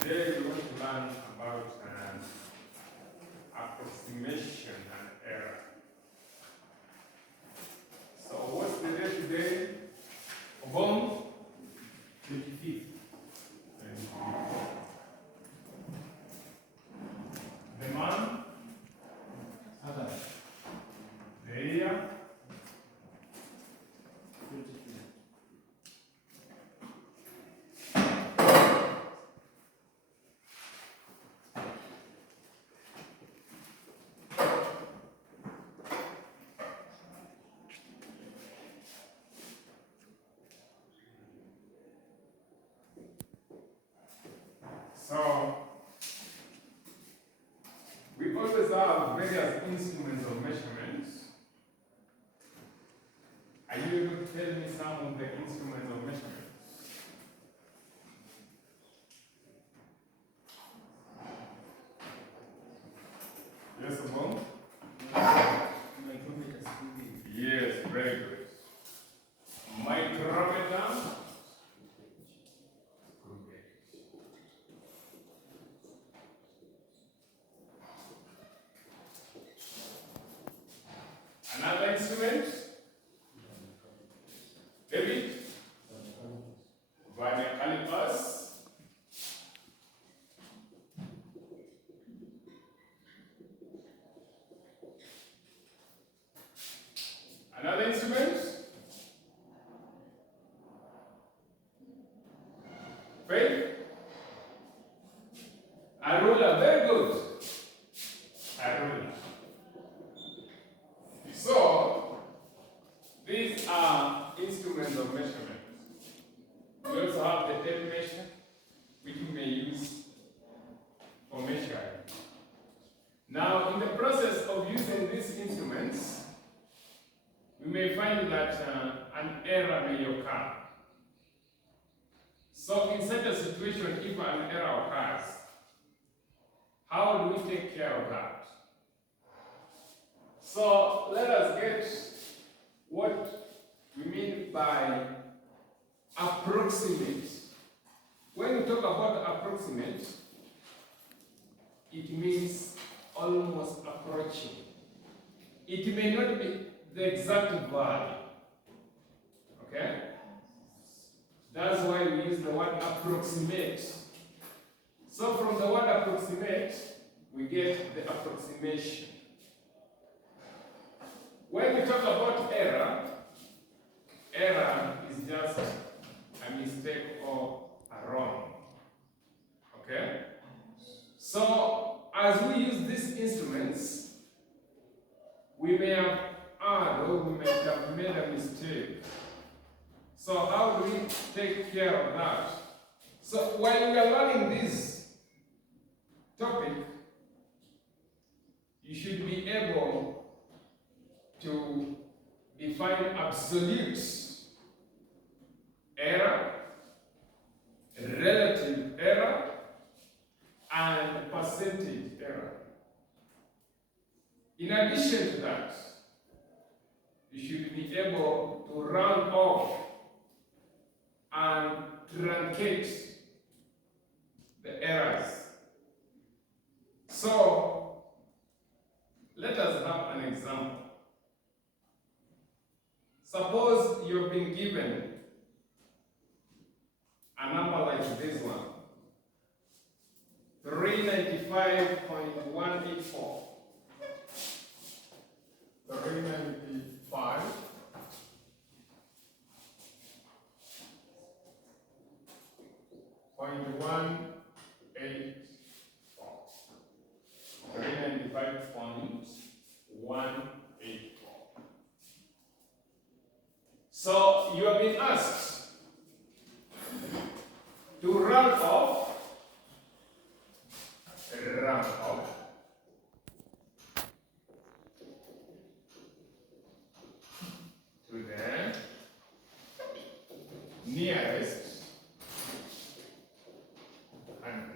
Today we want to learn about approximation and error. So what's the day today? Ogonji? 25th. The month? Saturday. The year? 23. So, we always have various instruments of measurements. Are you able to tell me some of the instruments of measurement? Yes, Obon? Micrometers. Yes, very good. Micrometer. Another instrument? David? Vernier calipers. Another instrument? Faith? A ruler, very good. A ruler. So, these are instruments of measurement. We also have the tape measure, which we may use for measuring. Now, in the process of using these instruments, we may find that an error may occur. So, in such a situation, if an error occurs, how do we take care of that? So, let us get what we mean by approximate. When we talk about approximate, it means almost approaching. It may not be the exact value. Okay? That's why we use the word approximate. So from the word approximate, we get the approximation. When we talk about error, error is just a mistake or a wrong. Okay? So, as we use these instruments, we may have erred or we may have made a mistake. So, how do we take care of that? So, while we are learning this topic, you should be able to define absolute error, relative error, and percentage error. In addition to that, you should be able to round off and truncate the errors. So, let us have an example. Suppose you've been given a number like this one, 395.184. 395. So you have been asked to round off to the nearest 100.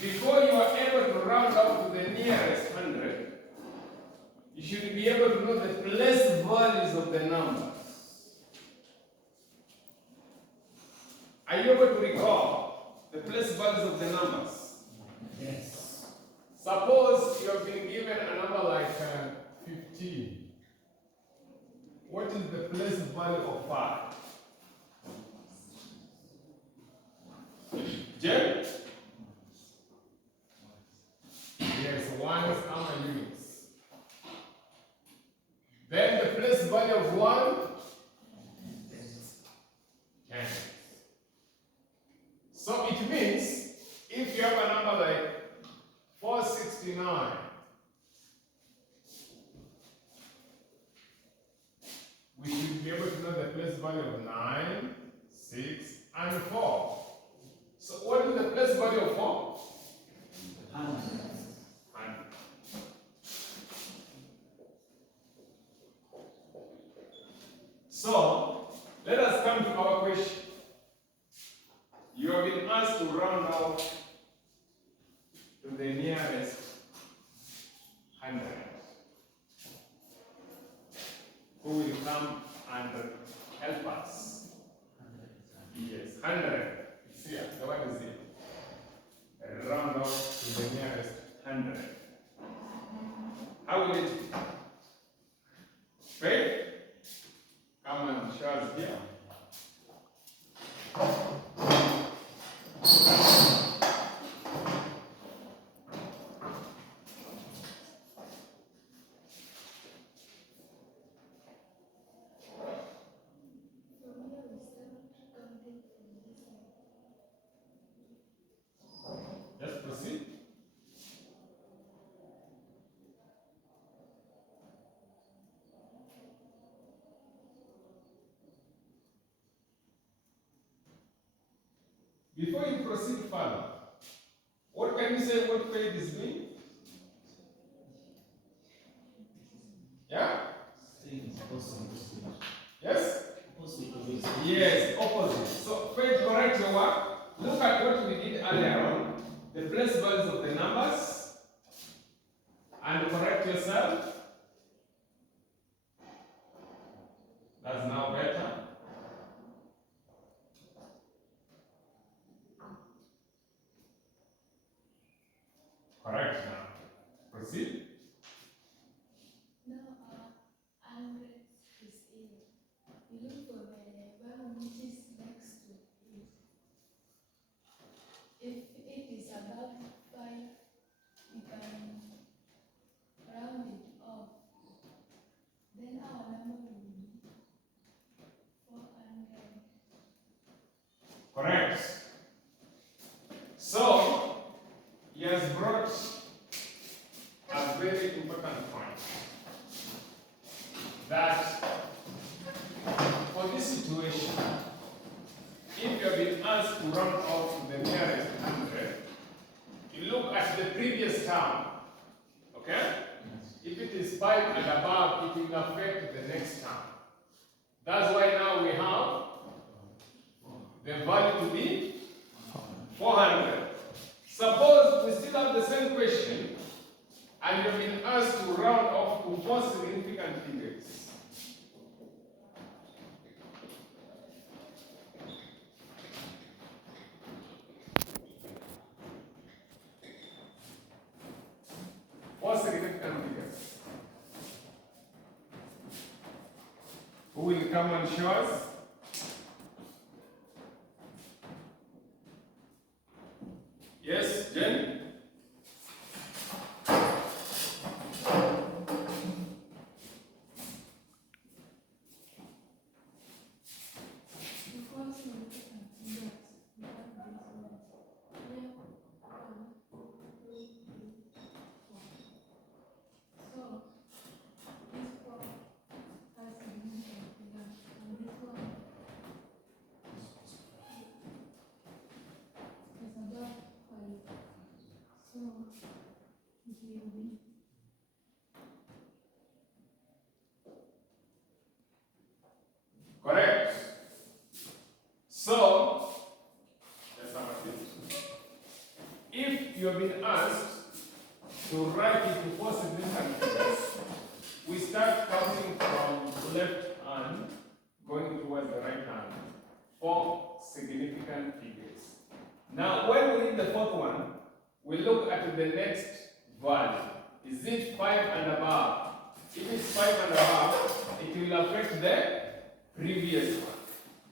Before you are able to round up to the nearest 100, you should be able to know the place values of the numbers. Are you able to recall the place values of the numbers? Yes. Suppose you have been given a number like 15. What is the place value of 5? Jen? Yes, ones and units. Then the place value of 1? 10. So it means if you have a number like 469, we should be able to know the place value of 9, 6, and 4. So what is the place value of 4? 100. So let us come to our question. You have been asked to round off to the nearest 100. Who will come and help us? 100. Yes, 100. It's here. The one is here. Round off to the nearest 100. How will it be? Faith? Come and show us here. Just proceed. Before you proceed further, what can you say what faith is doing? Yeah? Yes? Yes, opposite. So faith, correct your work. Look at what we did earlier on. The place values of the numbers. And correct yourself. That's now better. Correct now. Proceed. Now, 100 is here. You look for the one which is next to it. If it is above 5, we can round it off. Then our number will be 400. Correct. So, he has brought a very important point. That for this situation, if you have been asked to round off to the nearest 100, you look at the previous term. Okay? If it is 5 and above, it will affect the next term. That's why now we have the value to be 400. Suppose we still have the same question and you've been asked to round off to 4 significant figures. Four significant figures. Who will come and show us? Yes, Jen? Before significant figures, we have this one. Here, 1, 2, 3, 4. So, this 4 has significant figures, and this one is above 5. So, it will be Correct. So, let's have a think. If you have been asked to write it to 4 significant figures, we start counting from left hand, going towards the right hand. 4 significant figures. Now, when we read the fourth one, we look at the next value. Is it 5 and above? If it's 5 and above, it will affect the previous one.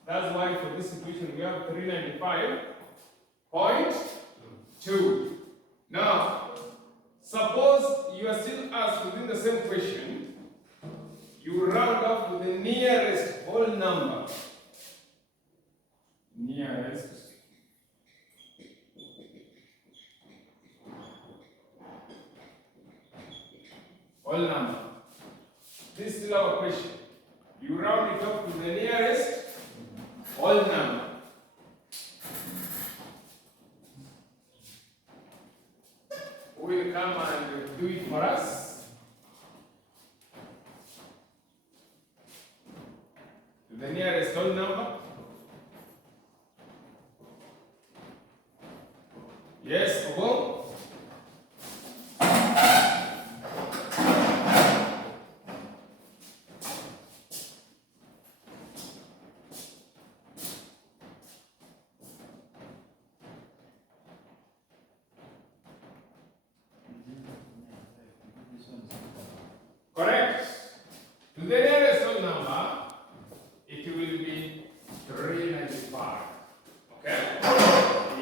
That's why for this situation we have 395.2. Now, suppose you are still asked within the same question, you round off to the nearest whole number. Nearest whole number. This is still our question. You round it up to the nearest whole number. Who will come and do it for us? To the nearest whole number. Yes, Ogonji? Correct. To the nearest whole number, it will be 395. Okay?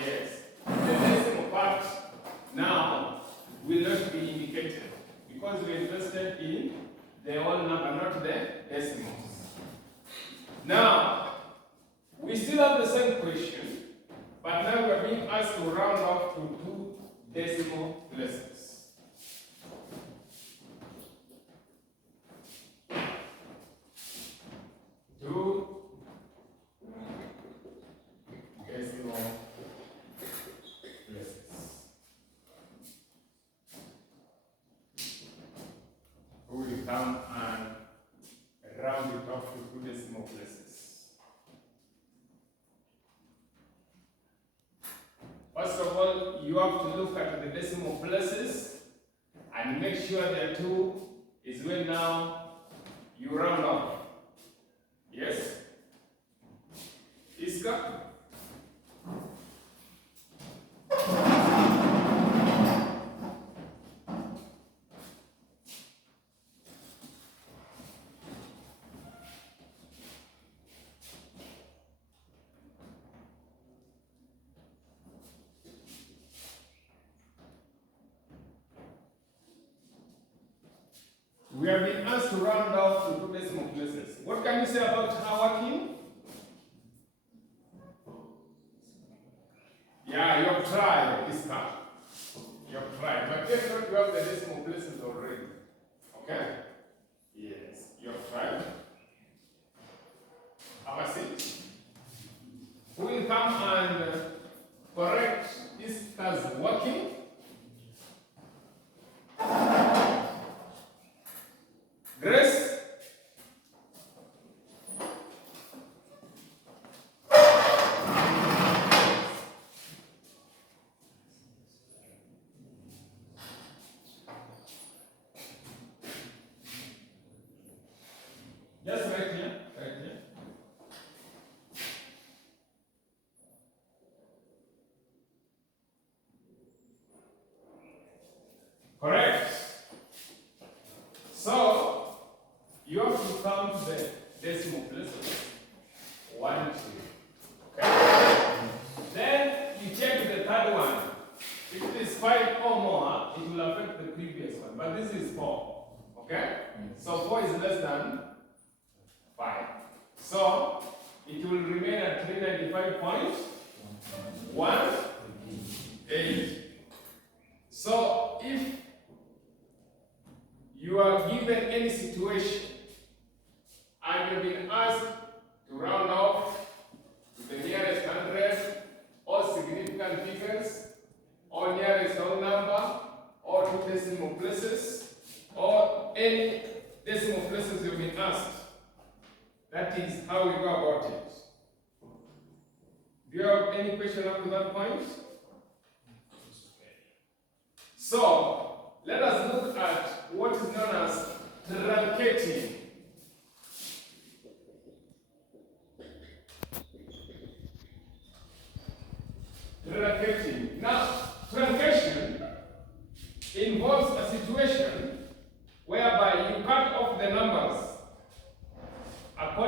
Yes. The decimal part now will not be indicated because we are interested in the whole number, not the decimals. Now, we still have the same question, but now we are being asked to round off to 2 decimal places. Come and round it off to 2 decimal places. First of all, you have to look at the decimal places and make sure that 2 is when now you round off. Yes? Iska? We have been asked to round off to 2 decimal places. What can you say about her working? Yeah, you have tried this time. You have tried. But guess what? You have the decimal places already. Okay? Yes, you have tried. Have a seat. Who will come and correct this as working? Grace? Yes, right here. Right here. Correct. So, you have to count the decimal places. 1, 2. Okay? Then you check the third one. If it is 5 or more, it will affect the previous one. But this is 4. Okay? So 4 is less than 5. So it will remain at 395.18. So if you are given any situation and you've been asked to round off to the nearest 100 or significant figures or nearest whole number or 2 decimal places or any decimal places you've been asked, that is how we go about it. Do you have any question up to that point? So, let us look at what is known as truncating.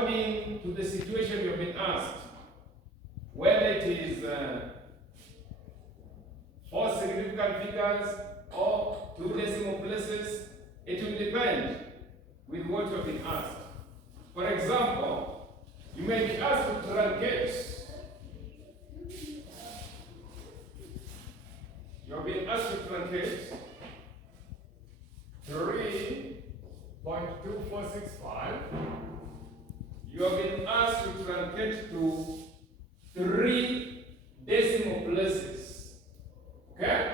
according to the situation you've been asked. Whether it is 4 significant figures or 2 decimal places, it will depend with what you've been asked. For example, you may be asked to truncate. You've been asked to truncate 3.2465. You have been asked to truncate to 3 decimal places. Okay?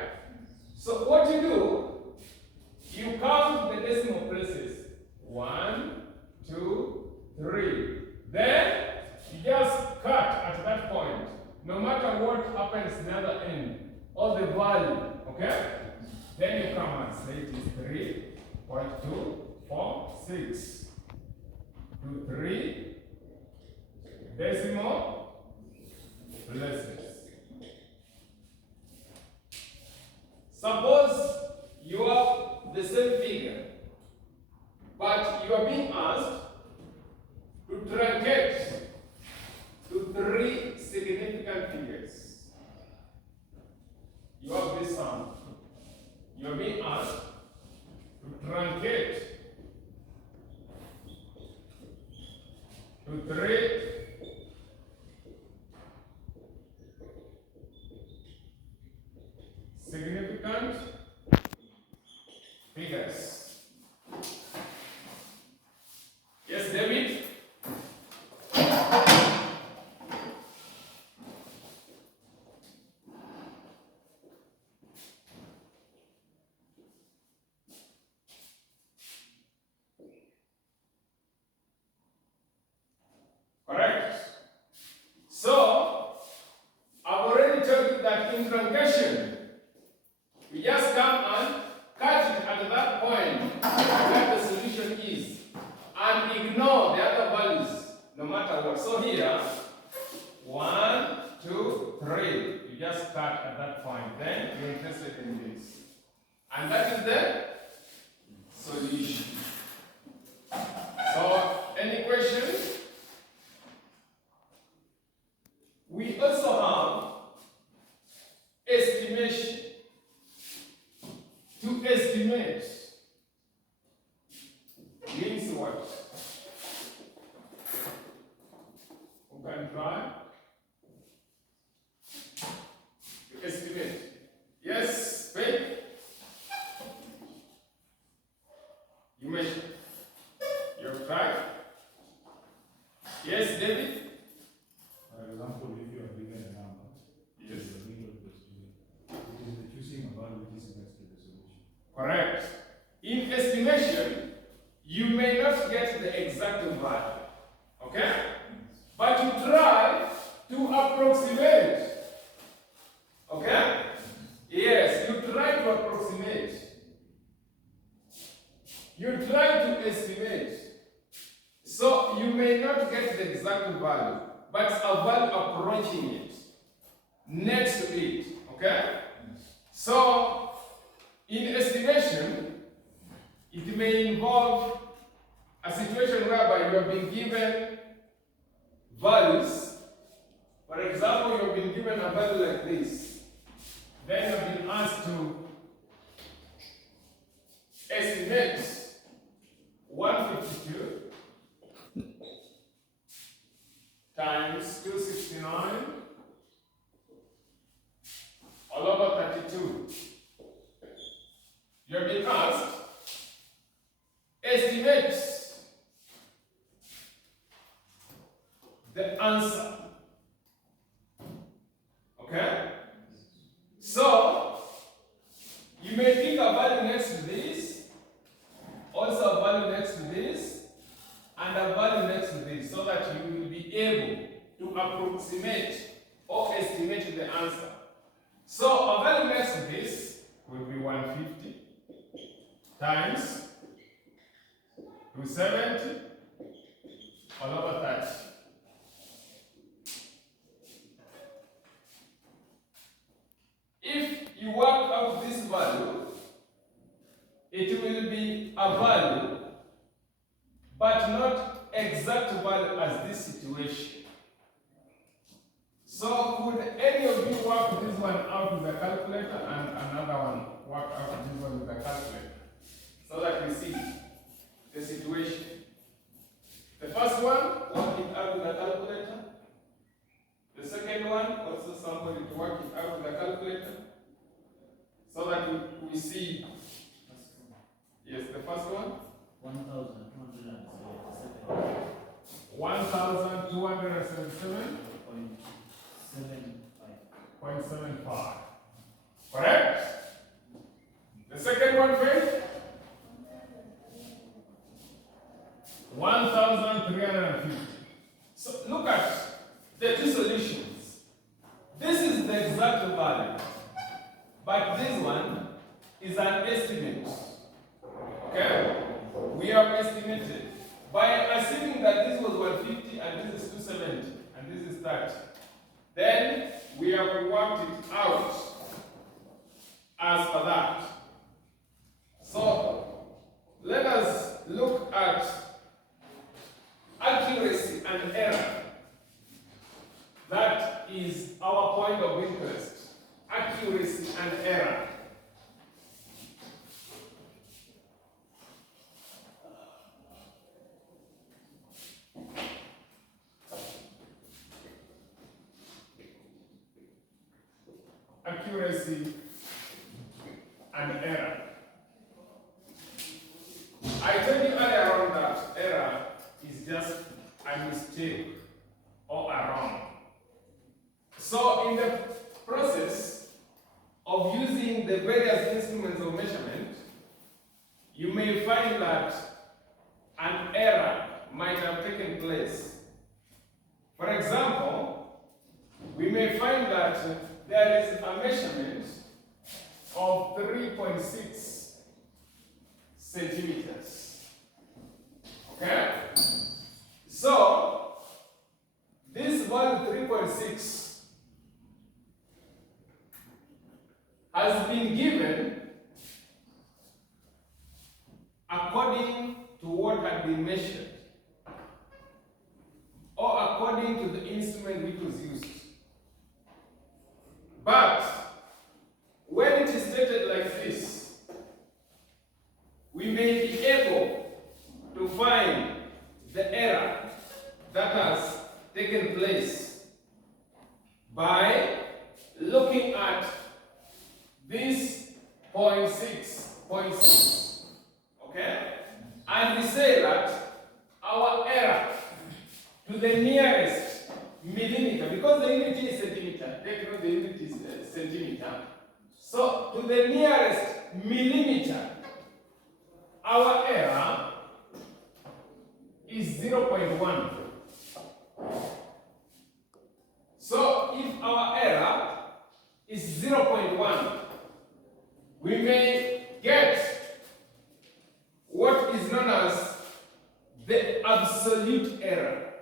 So what you do, you count the decimal places. 1, 2, 3. Then you just cut at that point. No matter what happens in the other end, or the value, okay? Then you come and say it is 3.246 to 3 decimal places. Suppose you have the same figure, but you are being asked to truncate to 3 significant figures. You have this sum. You are being asked to truncate to 3 significant figures. Yes, David? Correct. So, I've already told you that in truncation, we just come and cut it at that point where the solution is and ignore the other values no matter what. So here, 1, 2, 3. You just cut at that point. Then you're interested in this. And that is the solution. So, any questions? We also have estimation. To estimate means what? Who can try? To estimate. Yes, Faith? You may. You're right. Yes, David? For example, if you are given a number, Yes. you are going to estimate. It is the choosing a value which is next to the solution. Correct. In estimation, you may not get the exact value. Okay? But you try to approximate. Okay? Yes, you try to approximate. You try to estimate. So you may not get the exact value, but a value approaching it, next to it. Okay? So, in estimation, it may involve a situation whereby you have been given values. For example, you have been given a value like this. Then you have been asked to estimate 152 times 269 all over 32. You have been asked, estimate the answer. Okay? So, you may pick a value next to this, also a value next to this, and a value next to this, so that you will be able to approximate or estimate the answer. So, a value next to this will be 150 times 270 all over 30. If you work out this value, it will be a value, but not exact value as this situation. So could any of you work this one out with a calculator and another one work out this one with a calculator? So that we see the situation. The first one, work it out with a calculator. The second one, also somebody to work it out with a calculator. So that we see. Yes, the first one. 1,277. 0.75. Correct? The second one, Faith? 1,350. So look at the two solutions. This is the exact value, but this one is an estimate. Okay? We have estimated by assuming that this was 150 and this is 270 and this is 30. Then we have worked it out as per that. So let us look at accuracy and error. That is our point of interest. Accuracy and error. Accuracy and error. I told you earlier on that error is just a mistake or a wrong. So in the process of using the various instruments of measurement, you may find that an error might have taken place. For example, we may find that there is a measurement of 3.6 centimeters. Okay? So, this value 3.6 has been given according to what had been measured or according to the instrument which was used. But when it is stated like this, we may be able to find the error that has taken place by looking at this 0.6. Okay? And we say that our error to the nearest millimeter, because the unit is centimeter, take note the unit is centimeter. So to the nearest millimeter, our error is 0.1. So if our error is 0.1, we may get what is known as the absolute error.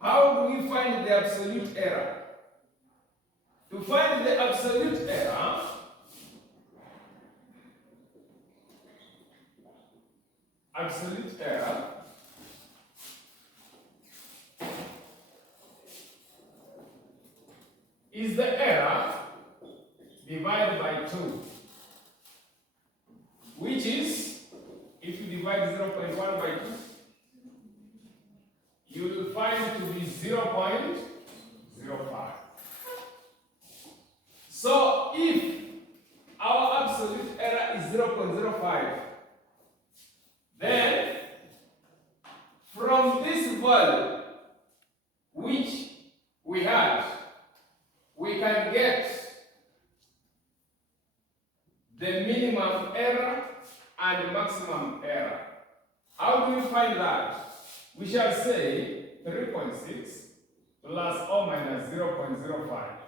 How do we find the absolute error? To find the absolute error, is the error divided by 2, which is, if you divide 0.1 by 2, you will find it to be 0.05. So if our absolute error is 0.05, then from this value which we had, we can get the minimum error and maximum error. How do we find that? We shall say 3.6 plus or minus 0.05.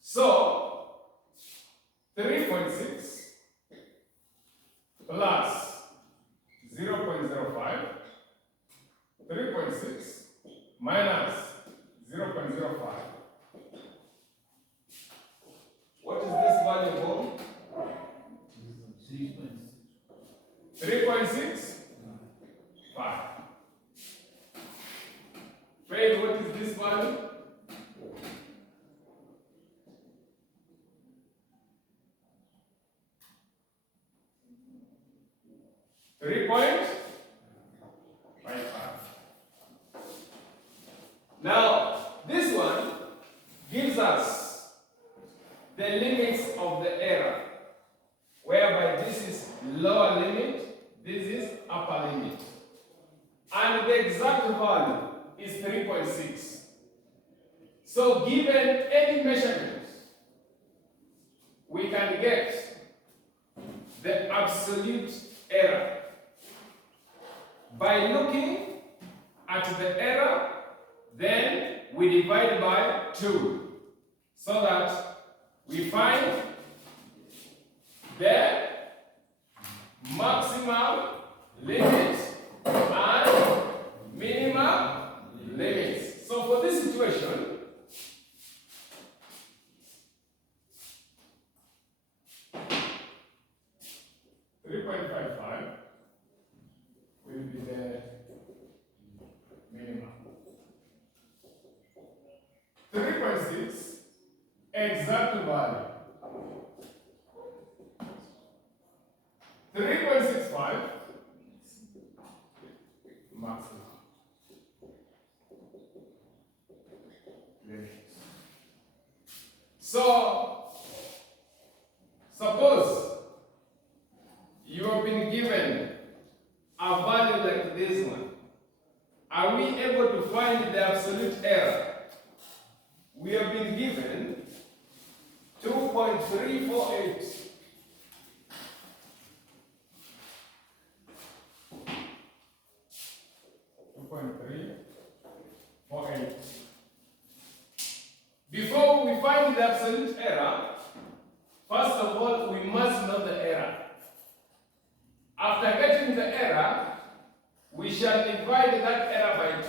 So 3.6 plus 0.05, 3.6 minus 0.05. What is this value called? 3.6. 3.65. Faith, what is this value? Three point 55. Now, this one gives us the limits of the error, whereby this is lower limit, this is upper limit. And the exact value is 3.6. So given any measurement, we can get the absolute error by looking at the error, then we divide by 2 so that we find the maximum limit and minimum limits. So for this situation, will be the minimum. 3.6 exact value. 3.65 maximum limit. So suppose you have been given a value like this one. Are we able to find the absolute error? We have been given 2.348. Before we find the absolute error, first of all, we must know the error. After getting the error, we shall divide that error by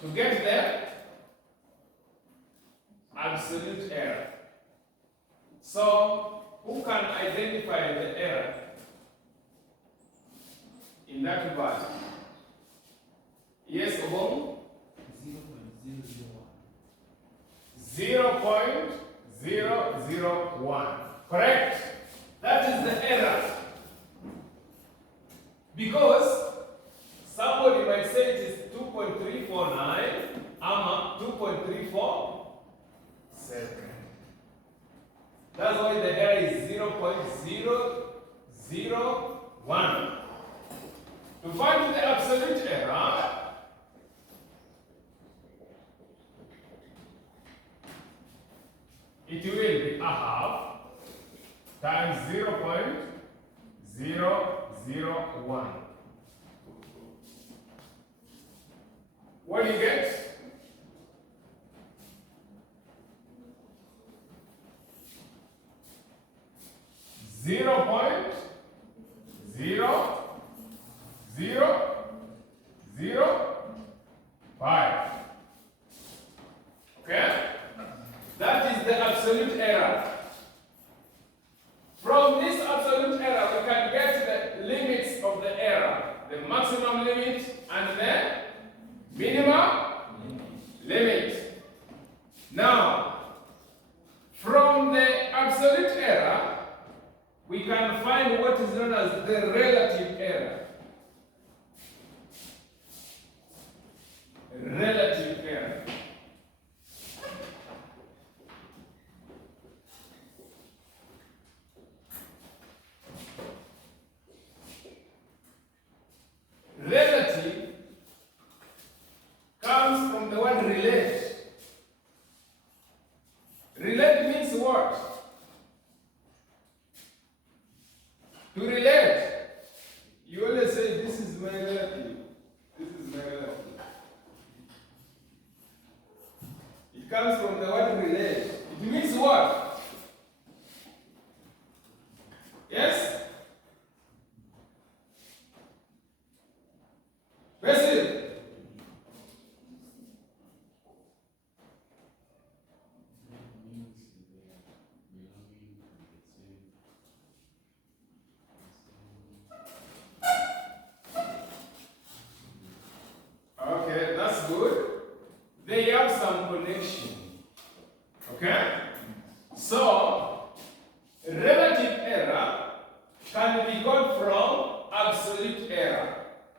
2 to get the absolute error. So, who can identify the error in that value? Yes, Ogonji? 0.001. Correct? That is the error. Because somebody might say it is 2.349, 2.347. That's why the error is 0.001. To find the absolute error, it will be a half times 0.001. What do you get? Zero point zero zero zero 5. Okay? That is the absolute error. From this absolute error, we can get the limits of the error, the maximum limit and the minimum limit. Now, from the absolute error, we can find what is known as the relative error. Relative error. Relative comes from the word relate. Relate means what? To relate, you always say, this is my relative. This is my relative. It comes from the word relate. It means what? Yes? Passive.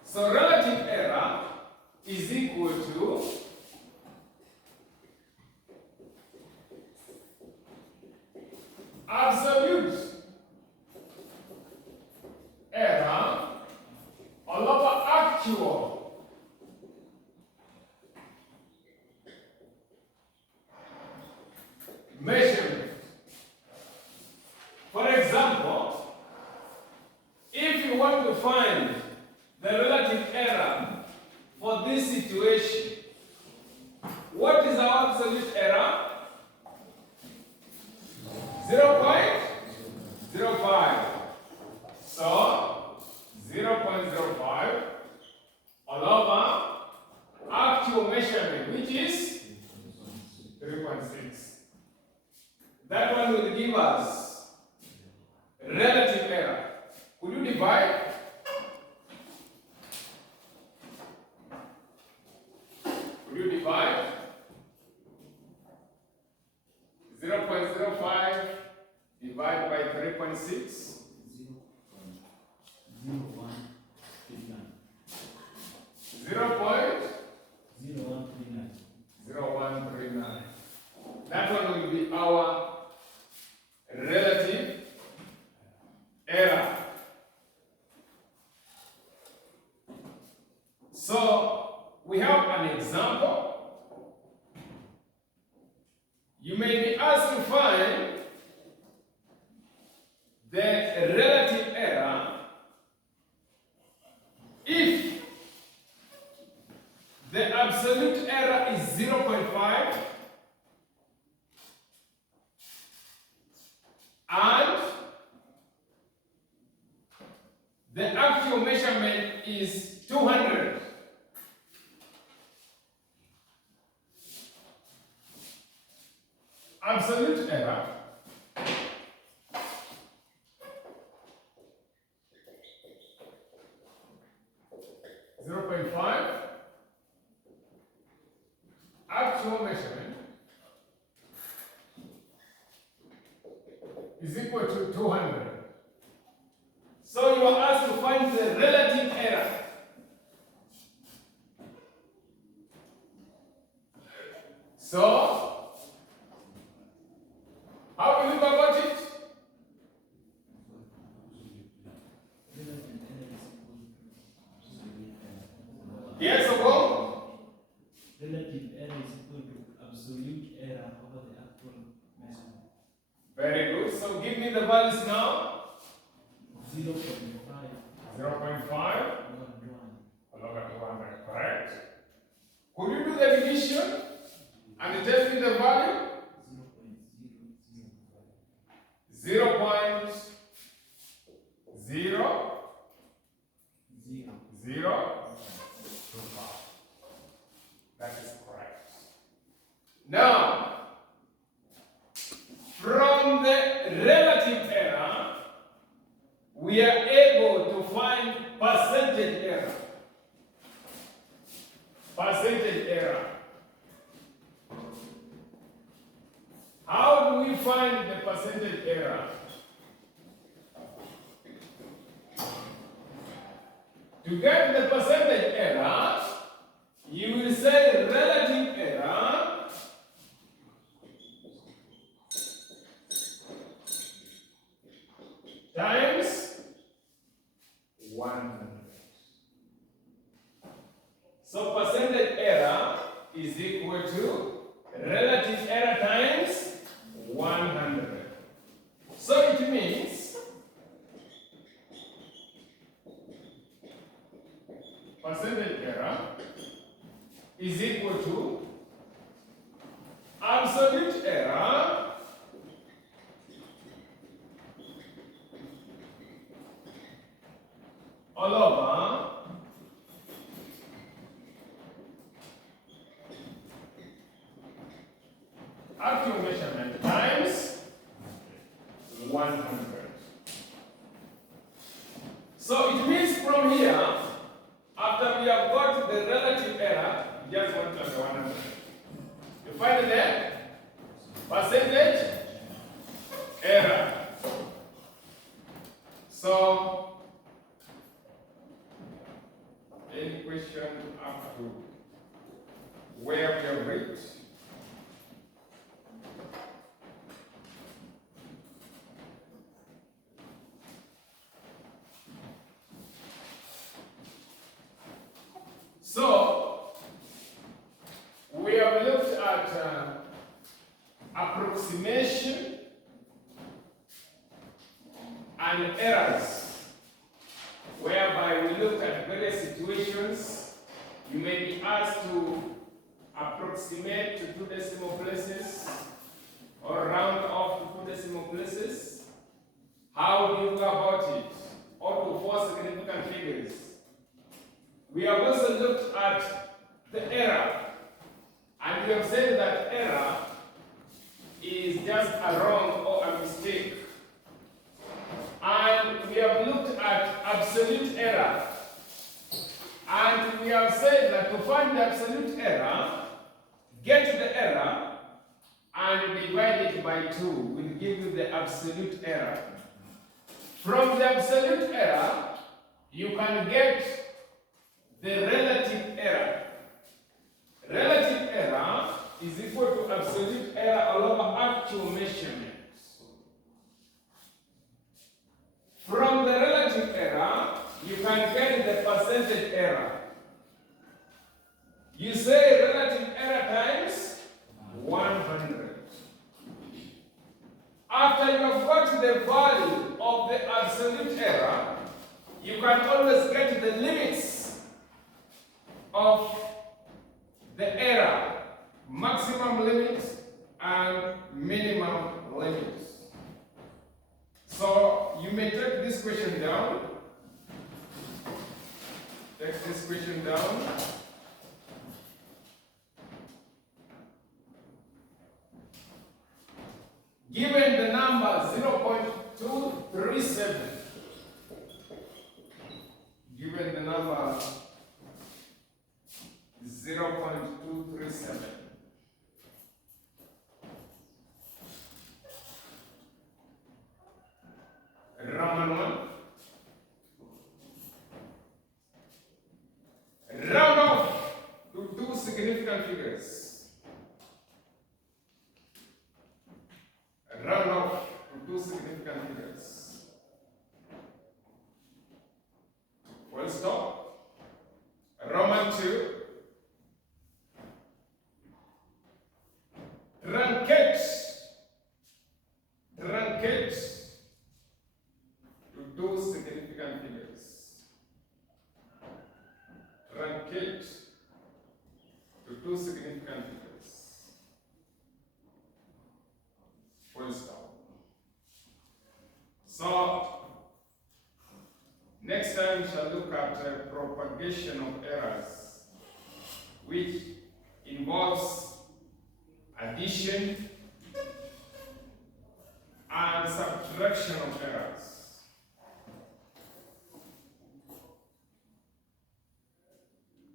So relative error is equal to absolute error all over actual measurement. For example, if you want to find the relative error for this situation, what is our absolute error? 0.05. So 0.05 all over actual measurement, which is 3.6. That one will give us relative error. Could you divide? Could you divide 0.05 divided by 3.6? 0.0139. That one will be our relative error. So we have an example. You may be asked to find the relative error if the absolute error is 0.5 and the actual measurement is 200. Absolute error (0.5), actual measurement is equal to 200. So you are asked to find the relative error. So how will you go about it? Yes or no? Relative error is equal to absolute error over the actual measurement. Very good. So give me the values now. 0.5 0.5 over 200, correct? Could you do the division and tell me the value? 0.000. That is correct. Now, from the relative error, we are able to find percentage error. Percentage error. How do we find the percentage error? To get the percentage error, you will say relative error times 100. So percentage error is equal to relative error times 100. So it means percentage error is equal to absolute error all over actual measurement times 100. So it means from here, after we have got the relative error, just 1 plus 100. You find the percentage error. So Any question up to where we have reached? So, we have looked at approximation and errors, whereby we looked at various situations. You may be asked to approximate to 2 decimal places or round off to 2 decimal places. How do you go about it? Or to 4 significant figures. We have also looked at the error, and we have said that error is just a wrong or a mistake. And we have looked at absolute error, and we have said that to find the absolute error, get the error and divide it by 2 will give you the absolute error. From the absolute error, you can get the relative error. Relative error is equal to absolute error all over actual measurements. From the relative error, you can get the percentage error. You say relative error times 100. After you have got the value of the absolute error, you can always get the limits of the error, maximum limit and minimum limit. So you may take this question down. Take this question down. Given the number 0.237, given the number 0.237, Roman 1, round off to 2 significant figures. Round off to 2 significant figures. Full stop. Roman 2. Truncate to 2 significant figures. Truncate to 2 significant figures. Full stop. So, next time we shall look at propagation of errors, which involves addition and subtraction of errors.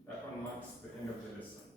That one marks the end of the lesson.